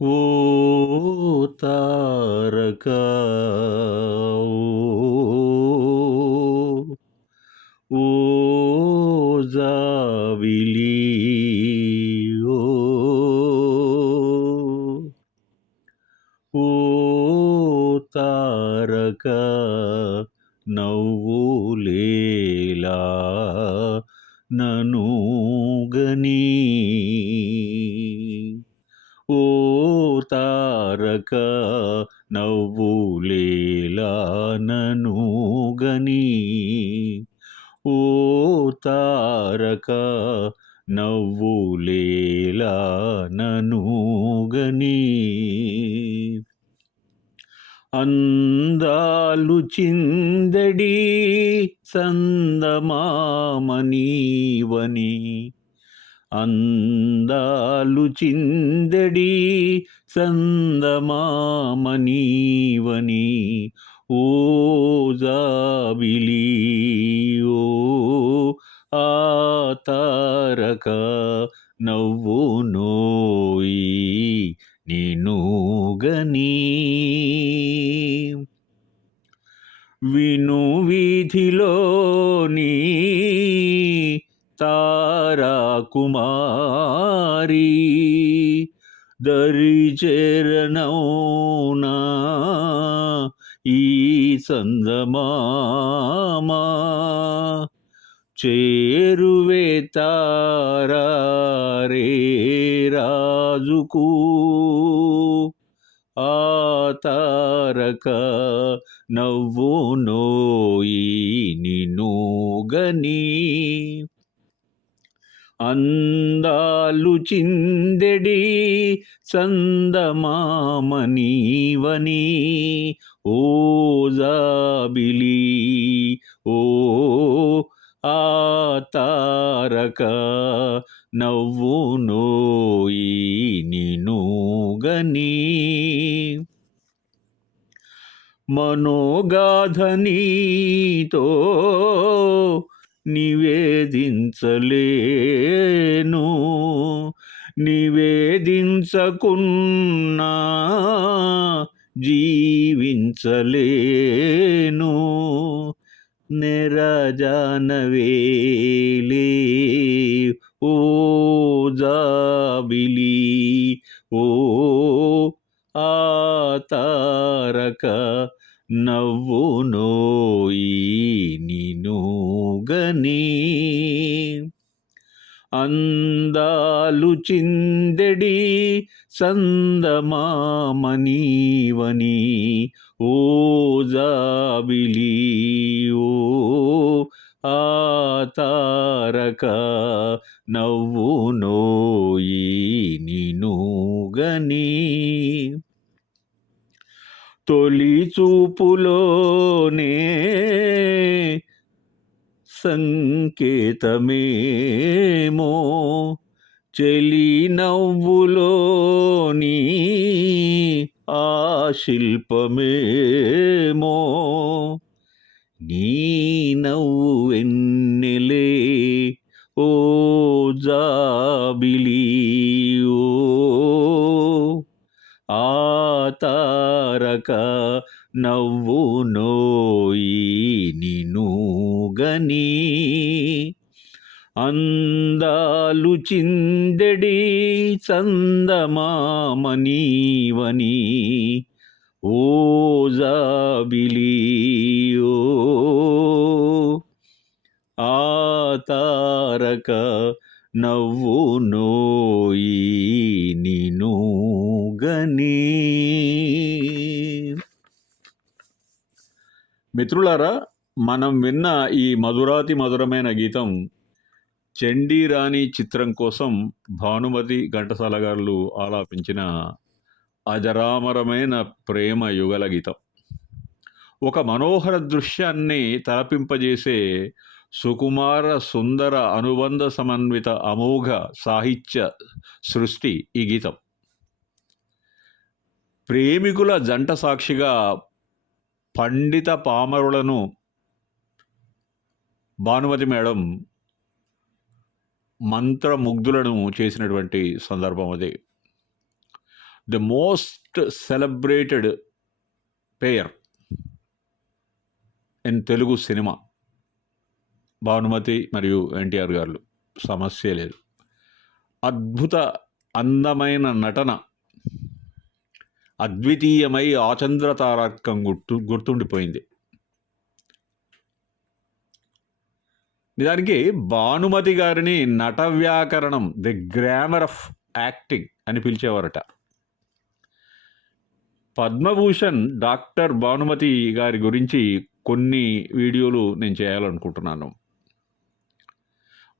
ఓ తారక ఓ జావిలి ఓ ఓ తారక నవ్వులేలా నను గనీ తారక నవ్వులేలా నను గనీ. ఓ తారక నవ్వులేలా నను గనీ. అందాలు చిందడి సందమామనీవని అందాలు చిందడి సందమామనీవని ఓ జాబిలి ఓ ఆ తారక నవ్వు నోయి నిను గనీ. విను వీధిలో నీ కుమారి దరి చేరనౌనా ఈ సందమామా చేరువే తారే రాజుకు ఆ తారక నవ్వు నోయి నిను గనీ అందాలు చిందెడి సందమామనీవని ఓ జాబిలి ఓ ఆ తారక నవ్వు నోయి నిను మనోగాధనీతో నివేదించలేను. నివేదించకున్నా జీవించలేను. నెరజానవేలే ఓ జాబిలి ఓ ఆతారక నవ్వునోయి నవ్వు నోయి గనీ అందాలు చిందెడి సందమామనీవని ఓ జాబిలి ఓ ఆ తారక నవ్వు నోయి నిను గనీ. తొలి చూపులోనే సంకేతమేమో? చెలి నవ్వులోని ఆ శిల్పమేమో? నీ నవ్వు వెన్నెలే ఓ జాబిలి చందమామనీవని ఓజాబిలియో ఓ ఆ తారక నవ్వు నోయి నిను గని. మిత్రులారా మనం విన్న ఈ మధురాతి మధురమైన గీతం చండీ రాణి చిత్రం కోసం భానుమతి ఘంటసాల గారు ఆలాపించిన అజరామరమైన ప్రేమ యుగల గీతం. ఒక మనోహర దృశ్యాన్ని తలపింపజేసే సుకుమార సుందర అనుబంధ సమన్విత అమోఘ సాహిత్య సృష్టి ఈ గీతం. ప్రేమికుల జంట సాక్షిగా పండిత పామరులను భానుమతి మేడం మంత్రముగ్ధులను చేసినటువంటి సందర్భం అది. The most celebrated pair in Telugu cinema. Bhanumathi మరియు ఎన్టీఆర్ గారు సమస్య లేదు. అద్భుత అందమైన నటన. అద్వితీయమై ఆచంద్ర తారకం గుర్తు గుర్తుండిపోయింది. నిజానికి భానుమతి గారిని నట వ్యాకరణం ది గ్రామర్ ఆఫ్ యాక్టింగ్ అని పిలిచేవారట. పద్మభూషణ్ డాక్టర్ భానుమతి గారి గురించి కొన్ని వీడియోలు నేను చేయాలనుకుంటున్నాను.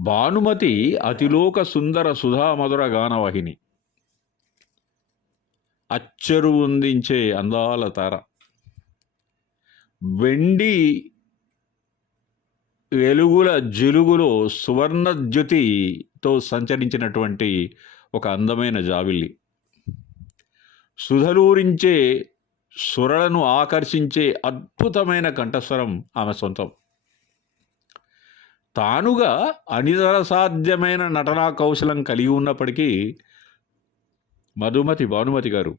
భానుమతి అతిలోక సుందర సుధామధుర గానవాహిని. అచ్చరు అందించే అందాల తార. వెండి వెలుగుల జిలుగులో సువర్ణద్యుతితో సంచరించినటువంటి ఒక అందమైన జాబిల్లి సుధలూరించే సురలను ఆకర్షించే అద్భుతమైన కంఠస్వరం ఆమె సొంతం. తానుగా అనితర సాధ్యమైన నటనా కౌశలం కలిగి ఉన్నప్పటికీ మధుమతి భానుమతి గారు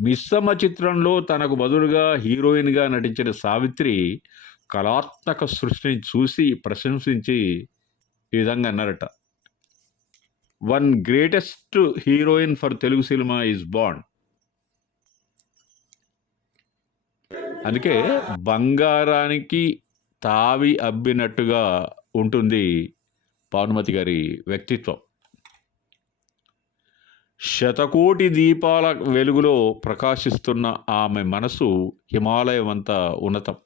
మిస్సమ్మ చిత్రంలో తనకు బదులుగా హీరోయిన్గా నటించిన సావిత్రి కళాత్మక సృష్టిని చూసి ప్రశంసించి ఈ విధంగా అన్నారట. One greatest heroine for Telugu cinema is bond అందుకే బంగారానికి తావి అబ్బినట్టుగా ఉంటుంది భానుమతి గారి వ్యక్తిత్వం. శతకోటి దీపాల వెలుగులో ప్రకాశిస్తున్న ఆమె మనసు హిమాలయం అంత ఉన్నతం.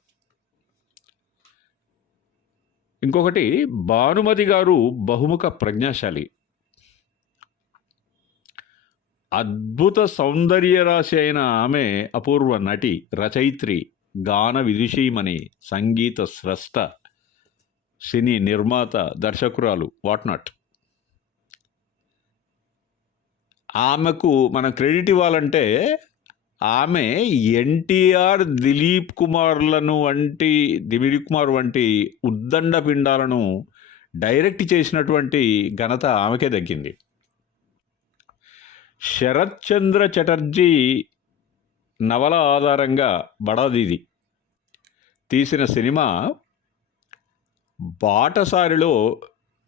ఇంకొకటి భానుమతి గారు బహుముఖ ప్రజ్ఞాశాలి. అద్భుత సౌందర్య రాశి అయిన ఆమె అపూర్వ నటి రచయిత్రి గాన విదుషీమణి సంగీత స్రష్ట సినీ నిర్మాత దర్శకురాలు వాట్ నాట్. ఆమెకు మనం క్రెడిట్ ఇవ్వాలంటే ఆమె ఎన్టీఆర్ దిలీప్ కుమార్లను వంటి దిలీప్ కుమార్ వంటి ఉద్దండ పిండాలను డైరెక్ట్ చేసినటువంటి ఘనత ఆమెకే దక్కింది. శరత్ చంద్ర చటర్జీ నవల ఆధారంగా బడాదీది. తీసిన సినిమా బాటసారిలో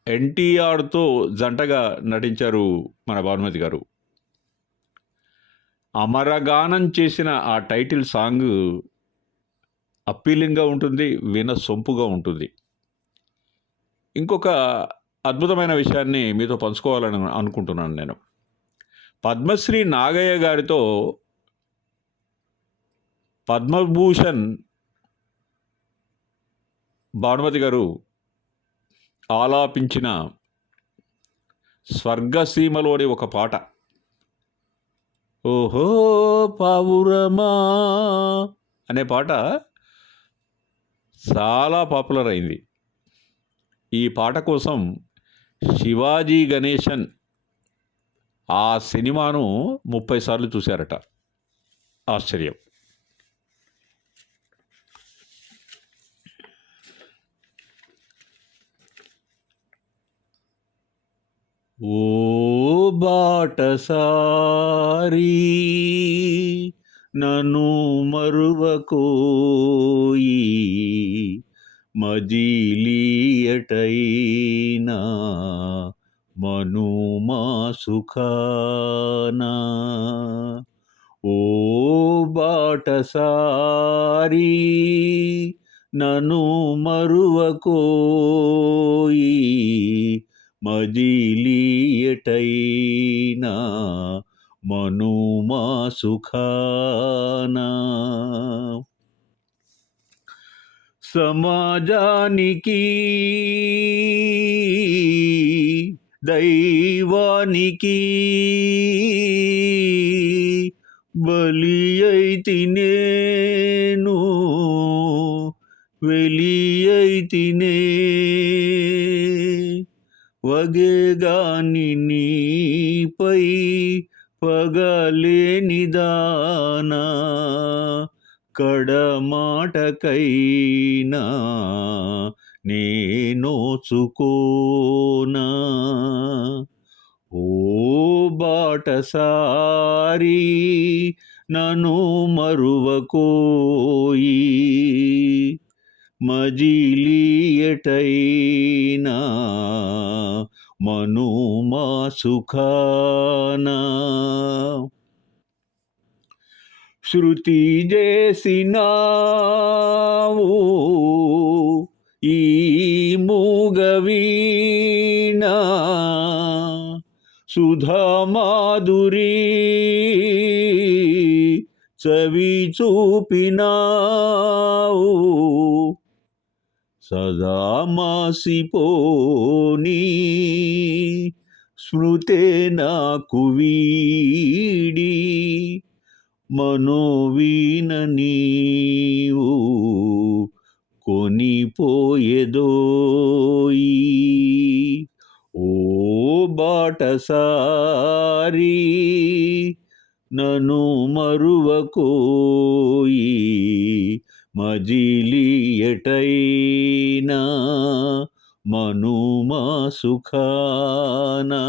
ఎన్టీఆర్తో జంటగా నటించారు మన భానుమతి గారు. అమరగానం చేసిన ఆ టైటిల్ సాంగ్ అప్పీలింగ్గా ఉంటుంది విన సొంపుగా ఉంటుంది. ఇంకొక అద్భుతమైన విషయాన్ని మీతో పంచుకోవాలని అనుకుంటున్నాను నేను. పద్మశ్రీ నాగయ్య గారితో పద్మభూషణ్ భానుమతి గారు ఆలాపించిన స్వర్గసీమలోని ఒక పాట. ఓహో పావురమా అనే పాట చాలా పాపులర్ అయింది. ఈ పాట కోసం శివాజీ గణేశన్ ఆ సినిమాను ముప్పై సార్లు చూశారట. ఆశ్చర్యం. ఓ బాటసారి నను మరువకోయి. మజిలీయటైనా మనుమా సుఖానా ఓ బాటసారి నను మరువకోయి. మజిలీయటైనా మనుమా సుఖానా. సమాజానికి దైవానికి బలి అయితి నేను వెలి అయితినే వగేగాని నీపై పగలేనిదాన కడమాటకైనా నేనోచుకోనా ఓ బాటసారి నను మరువకోయి మజిలీయటైనా మనుమా సుఖానా. శృతి చేసినావు ఈ మూగవీణా సుధామాధురీ చవి చూపినావు సదా మాసిపోని స్మృతే నాకు వీడి మనోవీన నీవు కొనిపోయేదోయి. ఓ బాటసారి నన్ను మరువకోయి. మజిలి ఎటైనా మనుమా సుఖానా.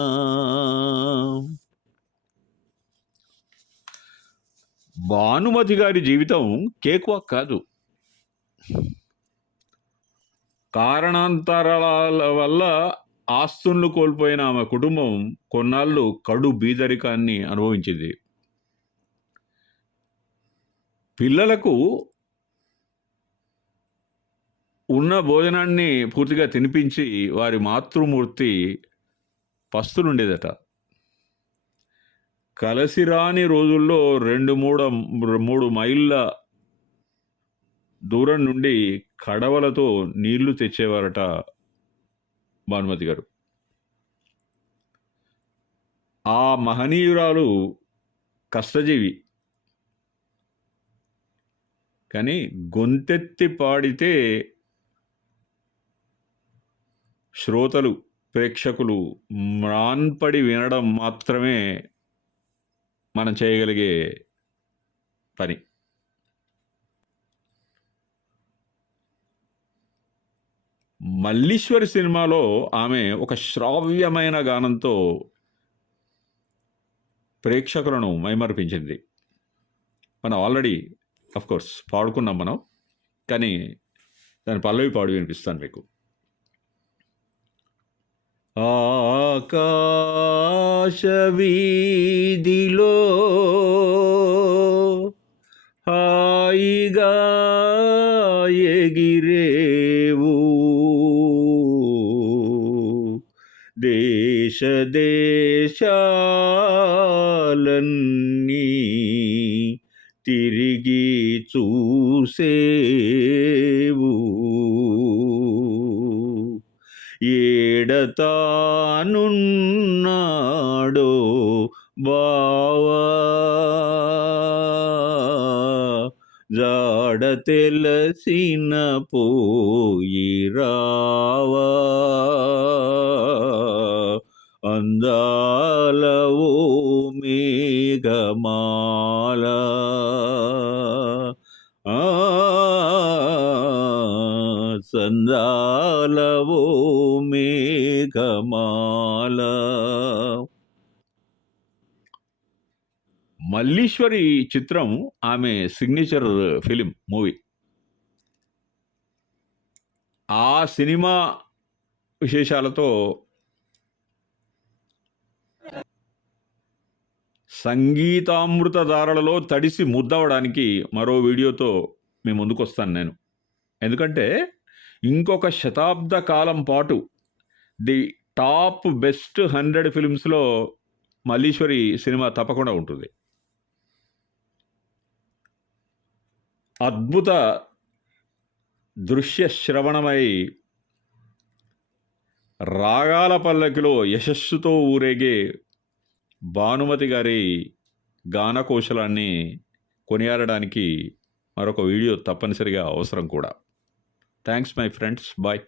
భానుమతి గారి జీవితం కేక్వాక్ కాదు. కారణాంతరాల వల్ల ఆస్తులను కోల్పోయిన ఆమె కుటుంబం కొన్నాళ్ళు కడు బీదరికాన్ని అనుభవించింది. పిల్లలకు ఉన్న భోజనాన్ని పూర్తిగా తినిపించి వారి మాతృమూర్తి పస్తులుండేదట. కలసిరాని రోజుల్లో రెండు మూడు మూడు మైళ్ళ దూరం నుండి కడవలతో నీళ్ళు తెచ్చేవారట భానుమతి గారు. ఆ మహనీయురాలు కష్టజీవి. కానీ గొంతెత్తి పాడితే శ్రోతలు ప్రేక్షకులు మ్రాన్పడి వినడం మాత్రమే మనం చేయగలిగే పని. మల్లీశ్వరి సినిమాలో ఆమె ఒక శ్రావ్యమైన గానంతో ప్రేక్షకులను మైమర్పించింది. మనం ఆల్రెడీ కోర్స్ పాడుకున్నాం మనం కానీ దాని పల్లవి పాడు వినిపిస్తాను మీకు. ఆకాశ వీధిలో హాయిగా ఎగిరేవు దేశ దేశాలన్నీ తిరిగి చూసేవు ఏడతానున్నాడో బావా. జాడ తెలసిన పోయి రావా. అందాల మేఘమాల. ఆ సందాలవో మేఘమాల మల్లీశ్వరి చిత్రం ఆమె సిగ్నేచర్ ఫిలిం మూవీ ఆ సినిమా విశేషాలతో సంగీతామృతధారలలో తడిసి ముద్దవడానికి మరో వీడియోతో మీ ముందుకు వస్తాను నేను. ఎందుకంటే ఇంకొక శతాబ్ద కాలం పాటు ది టాప్ బెస్ట్ హండ్రెడ్ ఫిల్మ్స్లో మల్లీశ్వరి సినిమా తప్పకుండా ఉంటుంది. అద్భుత దృశ్య శ్రవణమై రాగాల పల్లకిలో యశస్సుతో ఊరేగే భానుమతి గారి గానకోశలాన్ని కొనియాడడానికి మరొక వీడియో తప్పనిసరిగా అవసరం కూడా. Thanks my friends. బాయ్.